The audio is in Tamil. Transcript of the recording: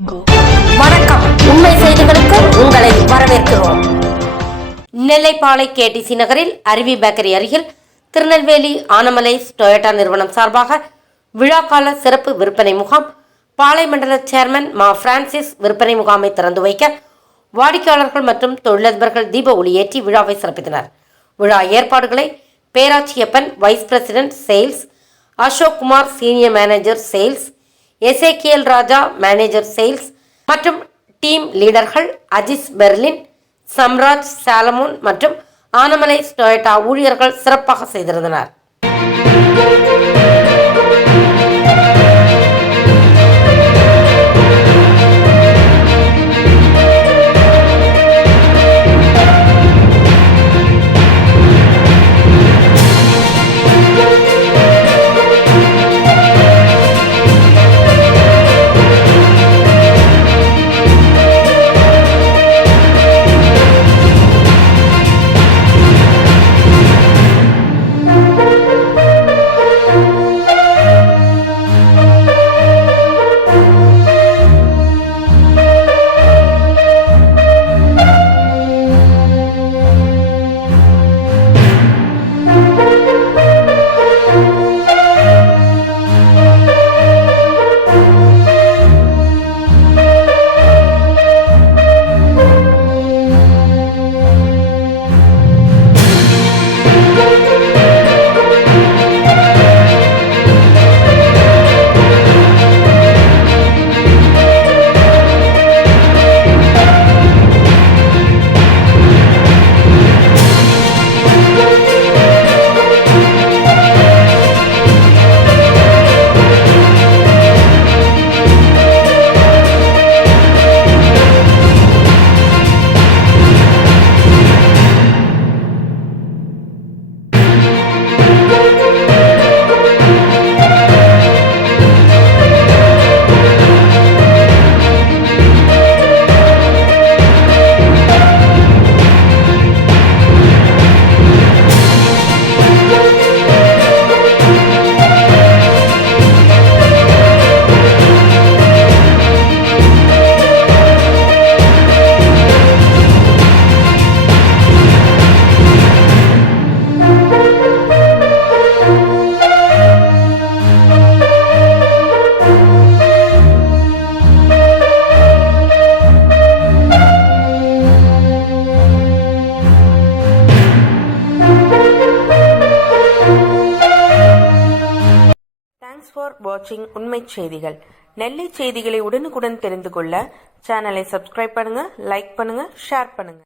வணக்கம். உண்மை செய்திகளுக்கு உங்களை வரவேற்கிறோம். நெல்லைப்பாளை கேடிசி நகரில் அருவி பேக்கரி அருகில் திருநெல்வேலி ஆனமலை டொயோட்டா நிறுவனம் சார்பாக விழாக்கால சிறப்பு விற்பனை முகாம், பாளை மண்டல சேர்மன் மா பிரான்சிஸ் விற்பனை முகாமை திறந்து வைக்க வாடிக்கையாளர்கள் மற்றும் தொழிலதிபர்கள் தீப ஒளியேற்றி விழாவை சிறப்பித்தனர். விழா ஏற்பாடுகளை Perachiyappan, vice president sales Ashok Kumar, senior manager sales Ezekiel Raja, manager sales மற்றும் டீம் லீடர்கள் அஜிஸ் பெர்லின், சம்ராஜ், சாலமோன் மற்றும் ஆனமலை டொயோட்டா ஊழியர்கள் சிறப்பாக செய்திருந்தனர். ஃபார் வாட்சிங் உண்மை செய்திகள். நெல்லை செய்திகளை உடனுக்குடன் தெரிந்து கொள்ள சேனலை சப்ஸ்கிரைப் பண்ணுங்க, லைக் பண்ணுங்க, ஷேர் பண்ணுங்க.